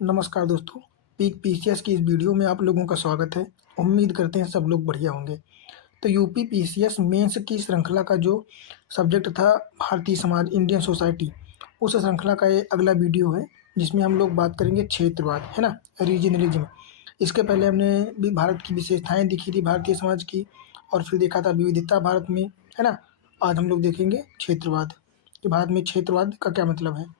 नमस्कार दोस्तों, peak PCS की इस वीडियो में आप लोगों का स्वागत है। उम्मीद करते हैं सब लोग बढ़िया होंगे। तो यूपी पीसीएस मेंस की श्रृंखला का जो सब्जेक्ट था भारतीय समाज इंडियन सोसाइटी, उस श्रृंखला का ये अगला वीडियो है जिसमें हम लोग बात करेंगे क्षेत्रवाद, है ना, रीजनलिज्म। इसके पहले हमने भी भारत की विशेषताएँ देखी थी भारतीय समाज की और फिर देखा था विविधता भारत में, है ना। आज हम लोग देखेंगे क्षेत्रवाद कि भारत में क्षेत्रवाद का क्या मतलब है।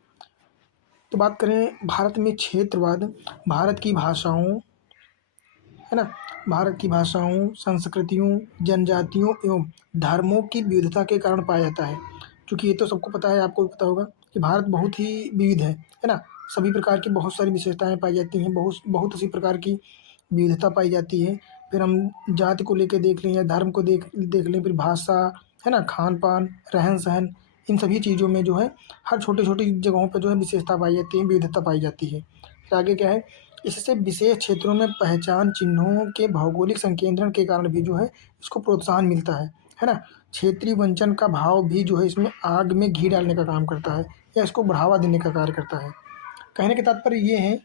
तो बात करें भारत में क्षेत्रवाद, भारत की भाषाओं, है ना, भारत की भाषाओं, संस्कृतियों, जनजातियों एवं धर्मों की विविधता के कारण पाया जाता है। क्योंकि ये तो सबको पता है, आपको भी पता होगा कि भारत बहुत ही विविध है ना। सभी प्रकार की बहुत सारी विशेषताएँ पाई जाती हैं, बहुत बहुत सी प्रकार की विविधता पाई जाती है। फिर हम जाति को लेके देख लें या धर्म को देख देख लें, फिर भाषा, है ना, खान-पान, रहन-सहन, इन सभी चीज़ों में जो है हर छोटी-छोटी जगहों पे जो है विशेषता पाई जाती है, विविधता पाई जाती है। फिर आगे क्या है, इससे विशेष क्षेत्रों में पहचान चिन्हों के भौगोलिक संकेंद्रण के कारण भी जो है इसको प्रोत्साहन मिलता है ना। क्षेत्रीय वंचन का भाव भी जो है इसमें आग में घी डालने का काम करता है या इसको बढ़ावा देने का कार्य करता है। कहने का तात्पर्य ये है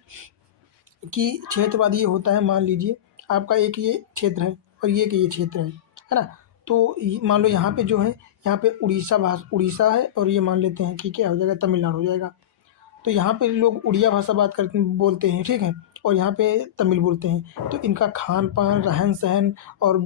कि क्षेत्रवाद ये होता है, मान लीजिए आपका एक ये क्षेत्र है और ये एक ये क्षेत्र है ना? तो ये मान लो यहाँ पे जो है, यहाँ पे उड़ीसा है और ये मान लेते हैं कि क्या हो जाएगा, तमिलनाडु हो जाएगा। तो यहाँ पे लोग उड़िया भाषा बात करते बोलते हैं, ठीक है? और यहाँ पे तमिल बोलते हैं। तो इनका खान-पान, रहन-सहन और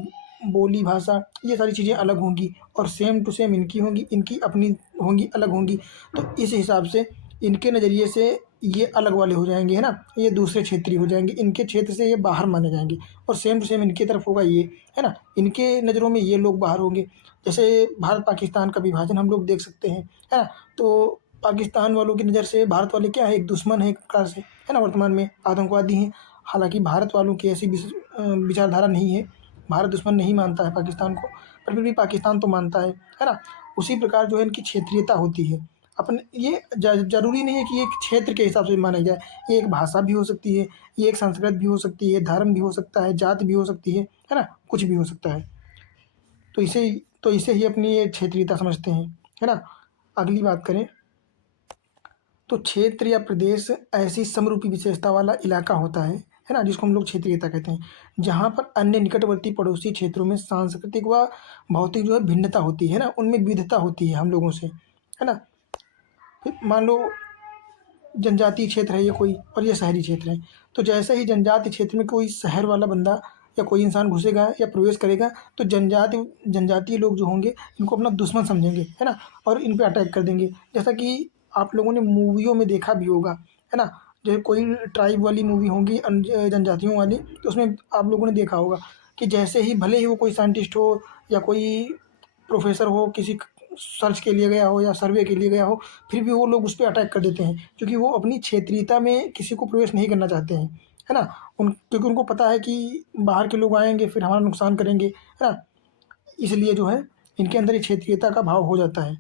बोली भाषा, ये सारी चीज़ें अलग होंगी और सेम टू सेम इनकी होंगी, इनकी अपनी होंगी, अलग होंगी। तो इस हिसाब से इनके नज़रिए से ये अलग वाले हो जाएँगे, है ना? ये दूसरे क्षेत्रीय हो जाएँगे, इनके क्षेत्र से ये बाहर माने जाएँगे और सेम टू सेम इनकी तरफ होगा ये, है ना? इनके नज़रों में ये लोग बाहर होंगे। जैसे भारत-पाकिस्तान का विभाजन हम लोग देख सकते हैं, है ना? तो पाकिस्तान वालों की नज़र से भारत वाले क्या है, एक दुश्मन है एक प्रकार से, है ना? वर्तमान में आतंकवादी हैं। हालाँकि भारत वालों की ऐसी विचारधारा नहीं है। भारत दुश्मन नहीं मानता है पाकिस्तान को, पर फिर भी पाकिस्तान तो मानता है ना? उसी प्रकार जो है इनकी क्षेत्रीयता होती है। अपन ये ज़रूरी नहीं है कि एक क्षेत्र के हिसाब से माना जाए। ये एक भाषा भी हो सकती है, ये एक संस्कृत भी हो सकती है, धर्म भी हो सकता है, जाति भी हो सकती है ना? कुछ भी हो सकता है। तो इसे ही अपनी ये क्षेत्रीयता समझते हैं, है ना? अगली बात करें तो क्षेत्र या प्रदेश ऐसी समरूपी विशेषता वाला इलाका होता है ना, जिसको हम लोग क्षेत्रीयता कहते हैं, जहाँ पर अन्य निकटवर्ती पड़ोसी क्षेत्रों में सांस्कृतिक व भौतिक जो है भिन्नता होती है ना, उनमें विविधता होती है हम लोगों से, है ना। फिर मान लो जनजातीय क्षेत्र है ये कोई और ये शहरी क्षेत्र है, तो जैसे ही जनजातीय क्षेत्र में कोई शहर वाला बंदा या कोई इंसान घुसेगा या प्रवेश करेगा, तो जनजातीय लोग जो होंगे इनको अपना दुश्मन समझेंगे, है ना, और इन पे अटैक कर देंगे। जैसा कि आप लोगों ने मूवियों में देखा भी होगा, है ना, जैसे कोई ट्राइब वाली मूवी होगी जनजातियों वाली, तो उसमें आप लोगों ने देखा होगा कि जैसे ही भले ही वो कोई साइंटिस्ट हो या कोई प्रोफेसर हो, किसी सर्च के लिए गया हो या सर्वे के लिए गया हो, फिर भी वो लोग उस पे अटैक कर देते हैं, क्योंकि वो अपनी क्षेत्रीयता में किसी को प्रवेश नहीं करना चाहते हैं, है ना। क्योंकि उनको पता है कि बाहर के लोग आएँगे फिर हमारा नुकसान करेंगे, है ना। इसलिए जो है इनके अंदर ये क्षेत्रीयता का भाव हो जाता है।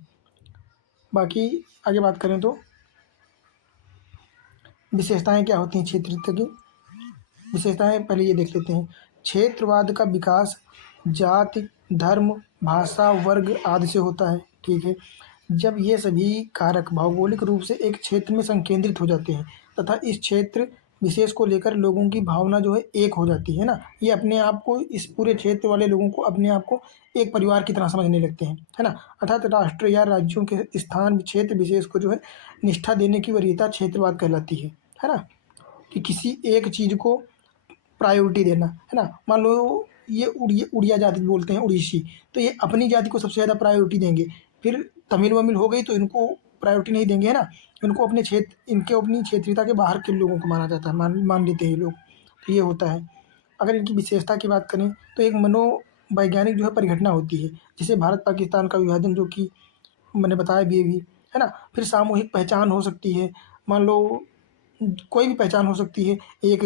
बाकी आगे बात करें तो विशेषताएँ क्या होती हैं क्षेत्रीयता की? विशेषताएँ पहले ये देख लेते हैं। क्षेत्रवाद का विकास जाति, धर्म, भाषा, वर्ग आदि से होता है, ठीक है। जब ये सभी कारक भौगोलिक रूप से एक क्षेत्र में संकेंद्रित हो जाते हैं तथा इस क्षेत्र विशेष को लेकर लोगों की भावना जो है एक हो जाती है ना, ये अपने आप को, इस पूरे क्षेत्र वाले लोगों को अपने आप को एक परिवार की तरह समझने लगते हैं, है ना। अर्थात राष्ट्र या राज्यों के स्थान क्षेत्र विशेष को जो है निष्ठा देने की वरीयता क्षेत्रवाद कहलाती है ना। कि किसी एक चीज़ को प्रायोरिटी देना, है ना। मान लो ये उड़िया जाति बोलते हैं, उड़ीसी, तो ये अपनी जाति को सबसे ज़्यादा प्रायोरिटी देंगे। फिर तमिल-वमिल हो गई तो इनको प्रायोरिटी नहीं देंगे, है ना। इनको इनके अपनी क्षेत्रीयता के बाहर के लोगों को माना जाता है, मान मान लेते हैं ये लोग, तो ये होता है। अगर इनकी विशेषता की बात करें तो एक मनोवैज्ञानिक जो है परिघटना होती है, जैसे भारत-पाकिस्तान का विभाजन जो कि मैंने बताया भी अभी, है ना। फिर सामूहिक पहचान हो सकती है, मान लो कोई भी पहचान हो सकती है। एक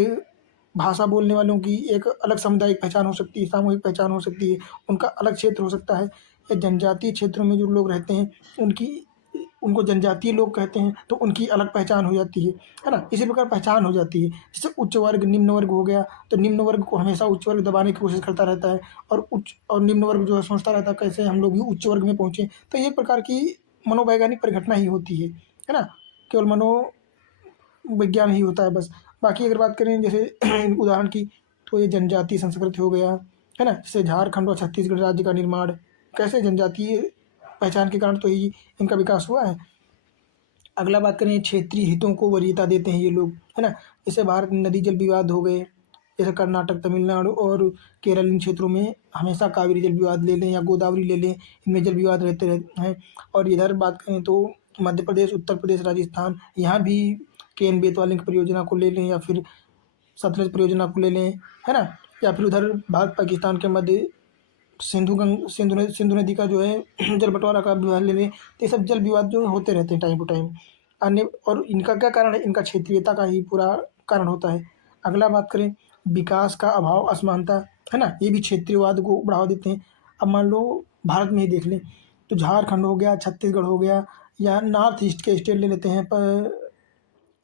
भाषा बोलने वालों की एक अलग सामुदायिक पहचान हो सकती है, सामूहिक पहचान हो सकती है, उनका अलग क्षेत्र हो सकता है। या जनजातीय क्षेत्रों में जो लोग रहते हैं उनकी उनको जनजातीय लोग कहते हैं, तो उनकी अलग पहचान हो जाती है ना? इसी प्रकार पहचान हो जाती है। जैसे उच्च वर्ग, निम्न वर्ग हो गया, तो निम्न वर्ग को हमेशा उच्च वर्ग दबाने की कोशिश करता रहता है और उच्च और निम्न वर्ग जो है सोचता रहता है कैसे हम लोग भी उच्च वर्ग में पहुँचे। तो ये एक प्रकार की मनोवैज्ञानिक परिघटना ही होती है ना? केवल विज्ञान ही होता है बस। बाकी अगर बात करें जैसे उदाहरण की, तो ये जनजातीय संस्कृति हो गया, है ना? जैसे झारखंड और छत्तीसगढ़ राज्य का निर्माण कैसे जनजातीय पहचान के कारण तो ही इनका विकास हुआ है। अगला बात करें, क्षेत्रीय हितों को वरीयता देते हैं ये लोग, है ना? जैसे भारत में नदी जल विवाद हो गए, जैसे कर्नाटक, तमिलनाडु और केरल, इन क्षेत्रों में हमेशा कावेरी जल विवाद ले लें या गोदावरी ले लें, इनमें जल विवाद रहते रहते हैं। और इधर बात करें तो मध्य प्रदेश, उत्तर प्रदेश, राजस्थान, यहाँ भी केन बेतवा लिंक परियोजना को ले लें या फिर सतलज परियोजना को ले लें, है ना? या फिर उधर भारत पाकिस्तान के मध्य सिंधु नदी का जो है जल बंटवारा का विवाद ले लें, तो ये सब जल विवाद जो होते रहते हैं टाइम टू टाइम। अन्य और इनका क्या कारण है? इनका क्षेत्रीयता का ही पूरा कारण होता है। अगला बात करें, विकास का अभाव, असमानता, है ना? ये भी क्षेत्रीयवाद को बढ़ावा देते हैं। अब मान लो भारत में ही देख लें, तो झारखंड हो गया, छत्तीसगढ़ हो गया, या नॉर्थ ईस्ट के स्टेट ले लेते हैं, पर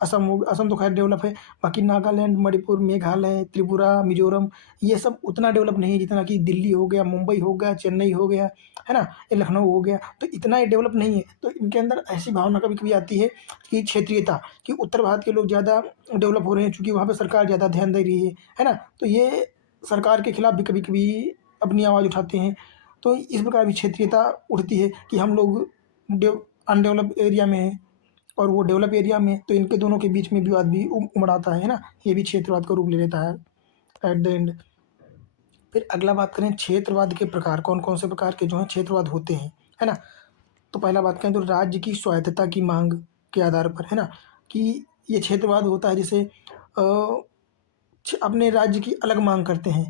असम तो खैर डेवलप है, बाकी नागालैंड, मणिपुर, मेघालय, त्रिपुरा, मिज़ोरम, ये सब उतना डेवलप नहीं है जितना कि दिल्ली हो गया, मुंबई हो गया, चेन्नई हो गया, है ना? ये लखनऊ हो गया, तो इतना ये डेवलप नहीं है। तो इनके अंदर ऐसी भावना कभी-कभी आती है कि क्षेत्रीयता, कि उत्तर भारत के लोग ज़्यादा डेवलप हो रहे हैं क्योंकि वहाँ पे सरकार ज़्यादा ध्यान दे रही है ना? तो ये सरकार के खिलाफ भी कभी-कभी अपनी आवाज़ उठाते हैं। तो इस प्रकार भी क्षेत्रीयता उठती है कि हम लोग अनडेवलप्ड एरिया में हैं और वो डेवलप एरिया में, तो इनके दोनों के बीच में विवाद भी उमड़ आता है ना? ये भी क्षेत्रवाद का रूप ले लेता है एट द एंड। फिर अगला बात करें, क्षेत्रवाद के प्रकार, कौन-कौन से प्रकार के जो हैं क्षेत्रवाद होते हैं, है ना? तो पहला बात करें तो राज्य की स्वायत्तता की माँग के आधार पर, है ना? कि ये क्षेत्रवाद होता है जैसे अपने राज्य की अलग माँग करते हैं।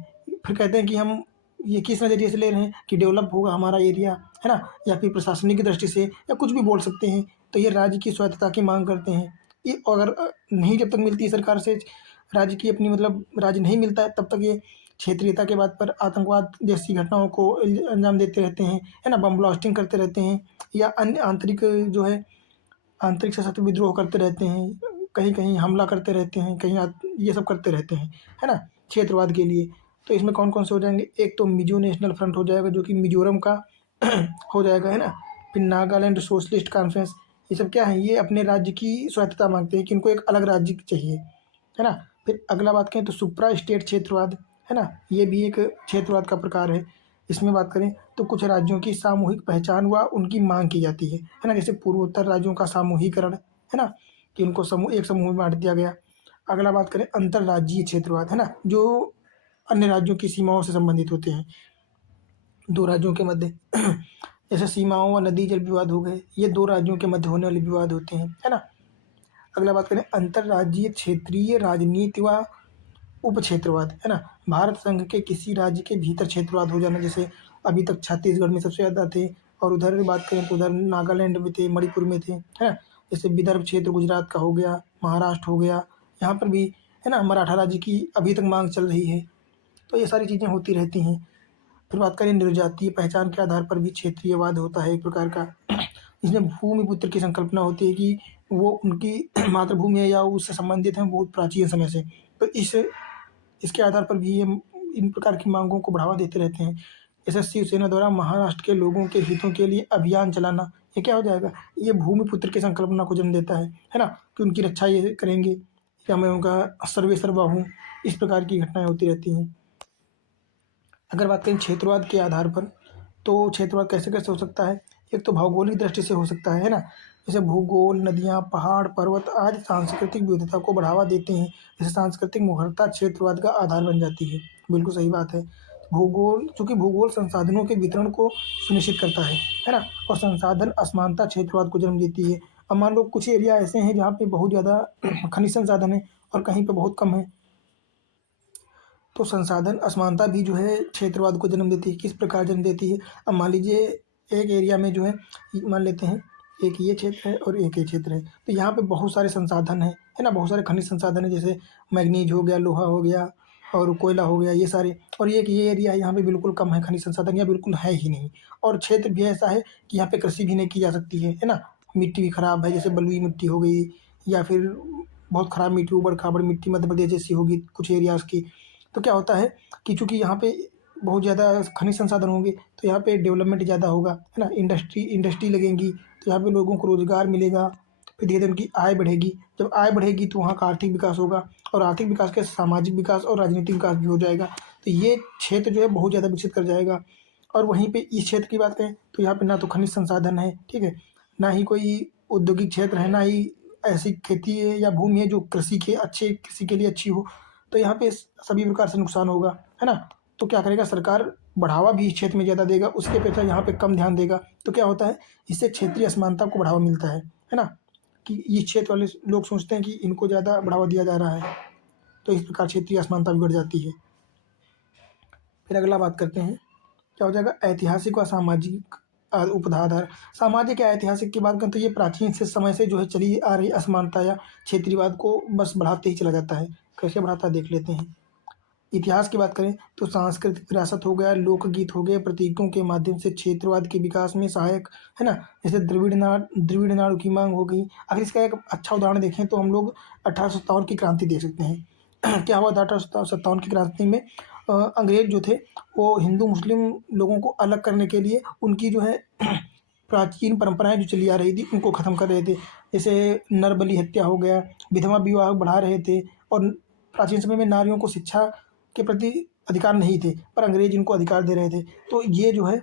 फिर कहते हैं कि हम ये किस नज़रिए से ले रहे हैं कि डेवलप होगा हमारा एरिया, है ना? या फिर प्रशासनिक की दृष्टि से, या कुछ भी बोल सकते हैं। तो ये राज्य की स्वायत्तता की माँग करते हैं। ये अगर नहीं जब तक मिलती है सरकार से राज्य की अपनी, मतलब राज्य नहीं मिलता है, तब तक ये क्षेत्रीयता के बात पर आतंकवाद जैसी घटनाओं को अंजाम देते रहते हैं, है ना? बम ब्लास्टिंग करते रहते हैं, या अन्य आंतरिक जो है आंतरिक सशस्त्र विद्रोह करते रहते हैं, कहीं-कहीं हमला करते रहते हैं, कहीं ये सब करते रहते हैं, है ना? क्षेत्रवाद के लिए। तो इसमें कौन-कौन से हो जाएँगे? एक तो मिज़ो नेशनल फ्रंट हो जाएगा, जो कि मिज़ोरम का हो जाएगा, है ना? फिर नागालैंड सोशलिस्ट कॉन्फ्रेंस, ये सब क्या है? ये अपने राज्य की स्वायत्तता माँगते हैं कि इनको एक अलग राज्य चाहिए, है ना? फिर अगला बात करें तो सुप्रा स्टेट क्षेत्रवाद, है ना? ये भी एक क्षेत्रवाद का प्रकार है। इसमें बात करें तो कुछ राज्यों की सामूहिक पहचान व उनकी माँग की जाती है ना? जैसे पूर्वोत्तर राज्यों का सामूहिकरण, है ना? कि उनको एक समूह में बाँट दिया गया। अगला बात करें अंतर्राज्यीय क्षेत्रवाद, है ना? जो अन्य राज्यों की सीमाओं से संबंधित होते हैं, 2 राज्यों के मध्य जैसे सीमाओं व नदी जल विवाद हो गए, ये 2 राज्यों के मध्य होने वाले विवाद होते हैं, है ना? अगला बात करें अंतर्राज्यीय क्षेत्रीय राजनीति व उपक्षेत्रवाद, है ना? भारत संघ के किसी राज्य के भीतर क्षेत्रवाद हो जाना, जैसे अभी तक छत्तीसगढ़ में सबसे ज़्यादा थे, और उधर बात करें तो उधर नागालैंड में थे, मणिपुर में थे, है ना? जैसे विदर्भ क्षेत्र गुजरात का हो गया, महाराष्ट्र हो गया, यहाँ पर भी, है ना, मराठा राज्य की अभी तक माँग चल रही है। तो ये सारी चीज़ें होती रहती हैं। फिर बात करें निर्जातीय पहचान के आधार पर भी क्षेत्रीयवाद होता है एक प्रकार का। इसमें भूमिपुत्र की संकल्पना होती है कि वो उनकी मातृभूमि है या उससे संबंधित हैं बहुत प्राचीन समय से। तो इसके आधार पर भी ये इन प्रकार की माँगों को बढ़ावा देते रहते हैं। जैसे शिवसेना द्वारा महाराष्ट्र के लोगों के हितों के लिए अभियान चलाना, ये क्या हो जाएगा? ये भूमिपुत्र की संकल्पना को जन्म देता है ना? कि उनकी रक्षा ये करेंगे, या मैं उनका सर्वे सर्वा हूँ, इस प्रकार की घटनाएँ होती रहती हैं। अगर बात करें क्षेत्रवाद के आधार पर, तो क्षेत्रवाद कैसे-कैसे हो सकता है? एक तो भौगोलिक दृष्टि से हो सकता है ना? जैसे भूगोल, नदियाँ, पहाड़, पर्वत आदि सांस्कृतिक विविधता को बढ़ावा देते हैं। जैसे सांस्कृतिक मुखरता क्षेत्रवाद का आधार बन जाती है। बिल्कुल सही बात है। भूगोल, चूँकि भूगोल संसाधनों के वितरण को सुनिश्चित करता है ना? और संसाधन असमानता क्षेत्रवाद को जन्म देती है। अब मान लो कुछ एरिया ऐसे हैं जहाँ पे बहुत ज़्यादा खनिज संसाधन है और कहीं पे बहुत कम है। तो संसाधन असमानता भी जो है क्षेत्रवाद को जन्म देती है। किस प्रकार जन्म देती है? अब मान लीजिए एक एरिया में जो है, मान लेते हैं एक ये क्षेत्र है और एक ये क्षेत्र है, तो यहाँ पे बहुत सारे संसाधन हैं, है ना? बहुत सारे खनिज संसाधन हैं, जैसे मैग्नीज हो गया, लोहा हो गया और कोयला हो गया, ये सारे। और एक ये एरिया है, यहाँ पे बिल्कुल कम है खनिज संसाधन या बिल्कुल है ही नहीं। और क्षेत्र भी ऐसा है कि यहाँ पे कृषि भी नहीं की जा सकती है ना? मिट्टी भी खराब है, जैसे बलुई मिट्टी हो गई, या फिर बहुत खराब मिट्टी, ऊबड़-खाबड़ मिट्टी मध्य प्रदेश जैसी होगी कुछ एरियाज़ की। तो क्या होता है कि चूँकि यहाँ पे बहुत ज़्यादा खनिज संसाधन होंगे, तो यहाँ पे डेवलपमेंट ज़्यादा होगा, है ना? इंडस्ट्री इंडस्ट्री लगेंगी, तो यहाँ पे लोगों को रोज़गार मिलेगा। फिर धीरे-धीरे उनकी आय बढ़ेगी। जब आय बढ़ेगी तो वहाँ का आर्थिक विकास होगा और आर्थिक विकास के सामाजिक विकास और राजनीतिक विकास भी हो जाएगा। तो ये क्षेत्र जो है बहुत ज़्यादा विकसित कर जाएगा। और वहीं पे इस क्षेत्र की बात करें तो यहाँ पे ना तो खनिज संसाधन है, ठीक है? ना ही कोई औद्योगिक क्षेत्र है, ना ही ऐसी खेती है या भूमि है जो कृषि के लिए अच्छी हो। तो यहाँ पे सभी प्रकार से नुकसान होगा, है ना? तो क्या करेगा सरकार, बढ़ावा भी इस क्षेत्र में ज़्यादा देगा, उसकी अपेक्षा यहाँ पे कम ध्यान देगा। तो क्या होता है, इससे क्षेत्रीय असमानता को बढ़ावा मिलता है ना? कि इस क्षेत्र वाले लोग सोचते हैं कि इनको ज़्यादा बढ़ावा दिया जा रहा है, तो इस प्रकार क्षेत्रीय असमानता भी बढ़ जाती है। फिर अगला बात करते हैं, क्या हो जाएगा, ऐतिहासिक व सामाजिक उपधाधार। सामाजिक या ऐतिहासिक की बात करें तो ये प्राचीन से समय से जो है चली आ रही असमानता या क्षेत्रीयवाद को बस बढ़ाते ही चला जाता है। कैसे बढ़ाता है देख लेते हैं। इतिहास की बात करें तो सांस्कृतिक विरासत हो गया, लोकगीत हो गए, प्रतीकों के माध्यम से क्षेत्रवाद के विकास में सहायक, है ना? जैसे द्रविड़ नाड़ की मांग हो गई। अगर इसका एक अच्छा उदाहरण देखें तो हम लोग 1857 की क्रांति देख सकते हैं। क्या हुआ था 1857 की क्रांति में? अंग्रेज जो थे वो हिंदू मुस्लिम लोगों को अलग करने के लिए उनकी जो है प्राचीन परंपराएं जो चली आ रही थी उनको ख़त्म कर रहे थे। जैसे नर बलि हत्या हो गया, विधवा विवाह बढ़ा रहे थे और प्राचीन समय में नारियों को शिक्षा के प्रति अधिकार नहीं थे, पर अंग्रेज इनको अधिकार दे रहे थे। तो ये जो है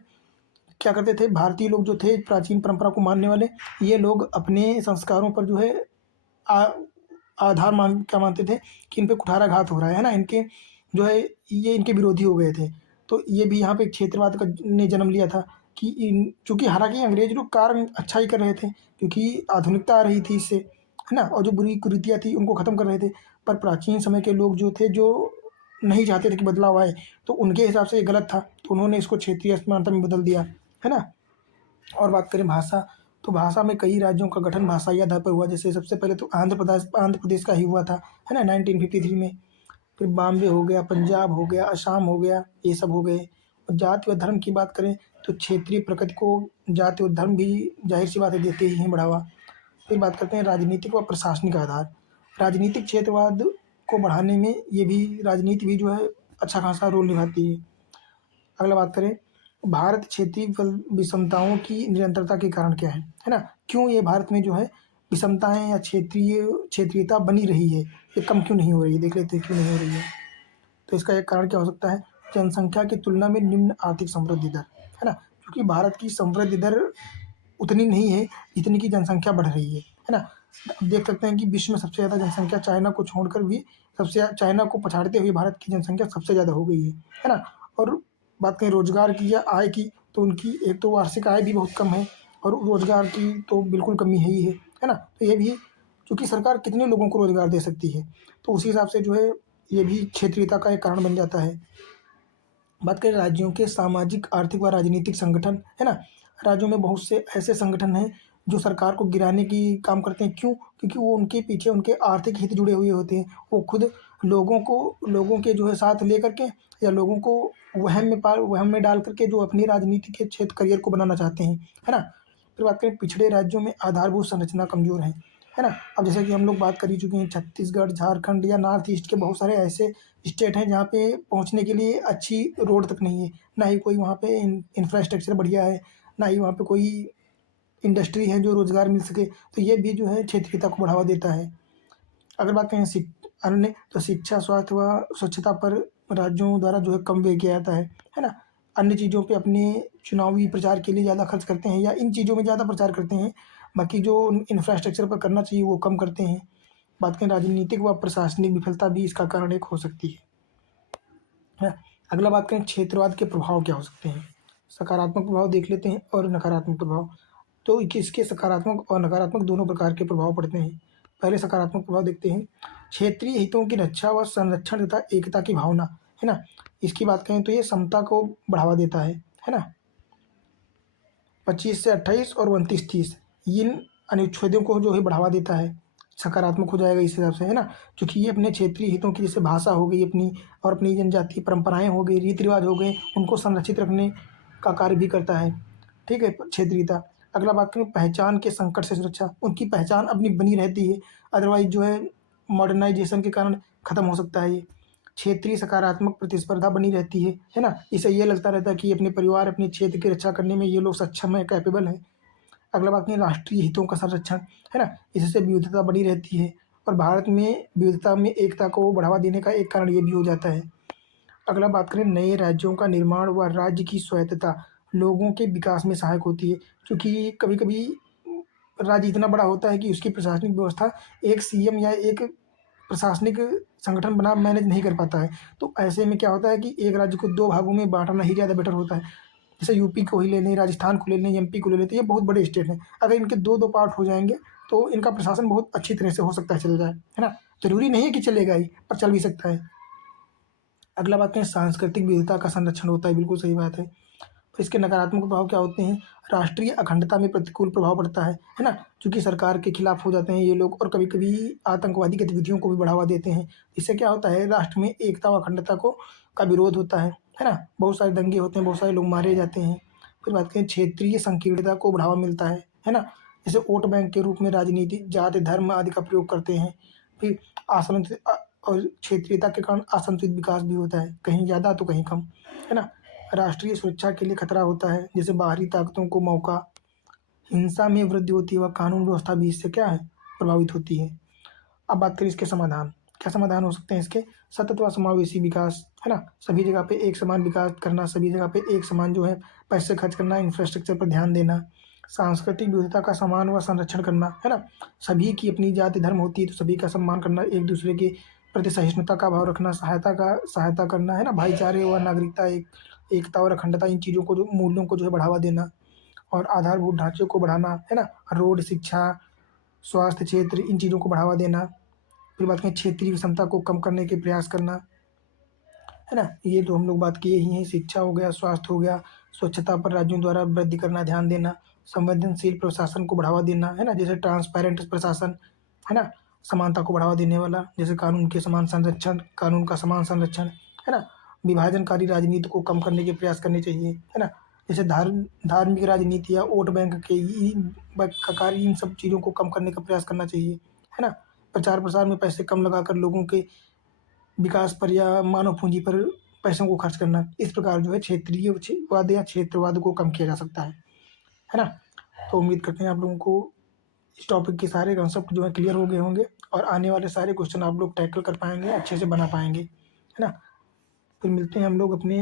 क्या करते थे, भारतीय लोग जो थे प्राचीन परंपरा को मानने वाले, ये लोग अपने संस्कारों पर जो है आ आधार क्या मानते थे कि इन पे कुठाराघात हो रहा है ना? इनके जो है ये इनके विरोधी हो गए थे। तो ये भी यहाँ पे क्षेत्रवाद का ने जन्म लिया था कि इन चूँकि हालाँकि अंग्रेज लोग कार्य अच्छा ही कर रहे थे क्योंकि आधुनिकता आ रही थी इससे, है ना? और जो बुरी कुरीतियाँ थी उनको ख़त्म कर रहे थे। पर प्राचीन समय के लोग जो थे, जो नहीं चाहते थे कि बदलाव आए, तो उनके हिसाब से ये गलत था, तो उन्होंने इसको क्षेत्रीय असमानता में बदल दिया, है ना? और बात करें भाषा, तो भाषा में कई राज्यों का गठन भाषाई आधार पर हुआ। जैसे सबसे पहले तो आंध्र प्रदेश का ही हुआ था, है ना? 1953 में। फिर बॉम्बे हो गया, पंजाब हो गया, असम हो गया, ये सब हो गए। और जाति व धर्म की बात करें तो क्षेत्रीय प्रकृति को जाति और धर्म भी ज़ाहिर-सी बात है देते ही हैं बढ़ावा। फिर बात करते हैं राजनीतिक व प्रशासनिक आधार। राजनीतिक क्षेत्रवाद को बढ़ाने में ये भी राजनीति भी जो है अच्छा खासा रोल निभाती है। अगला बात करें, भारत क्षेत्रीय विषमताओं की निरंतरता के कारण क्या है ना? क्यों ये भारत में जो है विषमताएँ या क्षेत्रीयता बनी रही है, ये कम क्यों नहीं हो रही है? देख लेते हैं क्यों नहीं हो रही है। तो इसका एक कारण क्या हो सकता है? जनसंख्या की तुलना में निम्न आर्थिक समृद्धि दर, है ना? क्योंकि भारत की समृद्धि दर उतनी नहीं है जितनी की जनसंख्या बढ़ रही है ना? अब देख सकते हैं कि विश्व में सबसे ज़्यादा जनसंख्या चाइना को छोड़कर भी चाइना को पछाड़ते हुए भारत की जनसंख्या सबसे ज़्यादा हो गई है ना? और बात करें रोज़गार की या आय की, तो उनकी एक तो वार्षिक आय भी बहुत कम है और रोज़गार की तो बिल्कुल कमी है ही है ना? तो ये भी, चूँकि सरकार कितने लोगों को रोज़गार दे सकती है, तो उसी हिसाब से जो है ये भी क्षेत्रीयता का एक कारण बन जाता है। बात करें राज्यों के सामाजिक, आर्थिक व राजनीतिक संगठन, है ना? राज्यों में बहुत से ऐसे संगठन हैं जो सरकार को गिराने की काम करते हैं। क्यों? क्योंकि वो उनके पीछे उनके आर्थिक हित जुड़े हुए होते हैं। वो खुद लोगों के जो है साथ लेकर के या लोगों को वहम में डाल कर के जो अपनी राजनीति के क्षेत्र करियर को बनाना चाहते हैं, है ना? फिर बात करें पिछड़े राज्यों में आधारभूत संरचना कमज़ोर है ना? अब जैसे कि हम लोग बात कर ही चुके हैं, छत्तीसगढ़, झारखंड या नॉर्थ ईस्ट के बहुत सारे ऐसे स्टेट हैं जहाँ पे पहुँचने के लिए अच्छी रोड तक नहीं है। ना ही कोई वहाँ पे इंफ्रास्ट्रक्चर बढ़िया है, ना ही वहाँ पे कोई इंडस्ट्री है जो रोज़गार मिल सके। तो ये भी जो है क्षेत्रीयता को बढ़ावा देता है। अगर बात करें अन्य, तो शिक्षा, स्वास्थ्य व स्वच्छता पर राज्यों द्वारा जो है कम व्यय किया जाता है ना? अन्य चीज़ों पे अपने चुनावी प्रचार के लिए ज़्यादा खर्च करते हैं या इन चीज़ों में ज़्यादा प्रचार करते हैं, बाकी जो इंफ्रास्ट्रक्चर पर करना चाहिए वो कम करते हैं। बात करें राजनीतिक व प्रशासनिक विफलता भी इसका कारण एक हो सकती है। अगला बात करें क्षेत्रवाद के प्रभाव क्या हो सकते हैं? सकारात्मक प्रभाव देख लेते हैं और नकारात्मक प्रभाव। तो इसके सकारात्मक और नकारात्मक दोनों प्रकार के प्रभाव पड़ते हैं। पहले सकारात्मक प्रभाव देखते हैं। क्षेत्रीय हितों की रक्षा व संरक्षण तथा एकता की भावना, है ना? इसकी बात करें तो ये समता को बढ़ावा देता है ना? 25 से 28 और 29-30 इन अनुच्छेदों को जो है बढ़ावा देता है, सकारात्मक हो जाएगा इस हिसाब से, है ना? क्योंकि ये अपने क्षेत्रीय हितों की, जैसे भाषा हो गई अपनी और अपनी जनजातीय परंपराएँ हो गई, रीति-रिवाज हो गए, उनको संरक्षित रखने का कार्य भी करता है, ठीक है? क्षेत्रीयता। अगला बात करें पहचान के संकट से सुरक्षा, उनकी पहचान अपनी बनी रहती है, अदरवाइज़ जो है मॉडर्नाइज़ेशन के कारण खत्म हो सकता है ये। क्षेत्रीय सकारात्मक प्रतिस्पर्धा बनी रहती है ना? इससे ये लगता रहता है कि अपने परिवार, अपने क्षेत्र की रक्षा करने में ये लोग सक्षम हैं, कैपेबल हैं। अगला बात करें राष्ट्रीय हितों का संरक्षण, है ना? इससे विविधता बनी रहती है और भारत में विविधता में एकता को बढ़ावा देने का एक कारण ये भी हो जाता है। अगला बात करें नए राज्यों का निर्माण व राज्य की स्वायत्तता लोगों के विकास में सहायक होती है, क्योंकि कभी-कभी राज्य इतना बड़ा होता है कि उसकी प्रशासनिक व्यवस्था एक सीएम या एक प्रशासनिक संगठन बना मैनेज नहीं कर पाता है। तो ऐसे में क्या होता है कि एक राज्य को 2 भागों में बाँटना ही ज़्यादा बेटर होता है। जैसे यूपी को ही ले लें, राजस्थान को ले लें, एमपी को ले लें, तो ये बहुत बड़े स्टेट हैं। अगर इनके 2-2 पार्ट हो जाएँगे, तो इनका प्रशासन बहुत अच्छी तरह से हो सकता है चल जाए, है ना? ज़रूरी नहीं है कि चलेगा ही, पर चल भी सकता है। अगला बात करें सांस्कृतिक विविधता का संरक्षण होता है, बिल्कुल सही बात है। तो इसके नकारात्मक प्रभाव क्या होते हैं? राष्ट्रीय अखंडता में प्रतिकूल प्रभाव पड़ता है ना? चूँकि सरकार के खिलाफ हो जाते हैं ये लोग और कभी-कभी आतंकवादी गतिविधियों को भी बढ़ावा देते हैं। इससे क्या होता है राष्ट्र में एकता व अखंडता को का विरोध होता है ना? बहुत सारे दंगे होते हैं, बहुत सारे लोग मारे जाते हैं। फिर बात करें क्षेत्रीय संकीर्णता को बढ़ावा मिलता है ना? जैसे वोट बैंक के रूप में राजनीति, जाति, धर्म आदि का प्रयोग करते हैं। फिर और क्षेत्रीयता के कारण असंतुलित विकास भी होता है, कहीं ज़्यादा तो कहीं कम, है ना? राष्ट्रीय सुरक्षा के लिए खतरा होता है, जैसे बाहरी ताकतों को मौका, हिंसा में वृद्धि होती है व कानून व्यवस्था भी इससे क्या है, प्रभावित होती है। अब बात करें इसके समाधान, क्या समाधान हो सकते हैं इसके? सतत व समावेशी विकास, है ना? सभी जगह पे एक समान विकास करना, सभी जगह पे एक समान जो है पैसे खर्च करना, इंफ्रास्ट्रक्चर पर ध्यान देना, सांस्कृतिक विविधता का सम्मान व संरक्षण करना, है ना? सभी की अपनी जाति धर्म होती है तो सभी का सम्मान करना, एक दूसरे के प्रति सहिष्णुता का भाव रखना, सहायता करना, है ना? भाईचारे व नागरिकता एकता और अखंडता इन चीज़ों को जो मूल्यों को जो है बढ़ावा देना और आधारभूत ढांचे को बढ़ाना, है ना? रोड, शिक्षा, स्वास्थ्य क्षेत्र इन चीज़ों को बढ़ावा देना। फिर बात करें क्षेत्रीय विषमता को कम करने के प्रयास करना, है ना? ये तो हम लोग बात किए ही हैं, शिक्षा हो गया, स्वास्थ्य हो गया, स्वच्छता पर राज्यों द्वारा वृद्धि करना, ध्यान देना, संवेदनशील प्रशासन को बढ़ावा देना, है ना? जैसे ट्रांसपेरेंट प्रशासन, है ना? समानता को बढ़ावा देने वाला, जैसे कानून का समान संरक्षण, है ना? विभाजनकारी राजनीति को कम करने के प्रयास करने चाहिए, है ना? जैसे धार्मिक राजनीति या वोट बैंक के ई ब का कार्य इन सब चीज़ों को कम करने का प्रयास करना चाहिए, है ना? प्रचार-प्रसार में पैसे कम लगाकर लोगों के विकास पर या मानव पूँजी पर पैसों को खर्च करना, इस प्रकार जो है वाद या क्षेत्रवाद को कम किया जा सकता है ना? तो उम्मीद करते हैं आप लोगों को इस टॉपिक के सारे कॉन्सेप्ट जो है क्लियर हो गए होंगे और आने वाले सारे क्वेश्चन आप लोग टैकल कर पाएँगे, अच्छे से बना पाएँगे, है ना? फिर मिलते हैं हम लोग अपने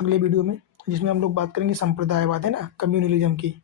अगले वीडियो में, जिसमें हम लोग बात करेंगे संप्रदायवाद, है ना? कम्युनलिज़्म की।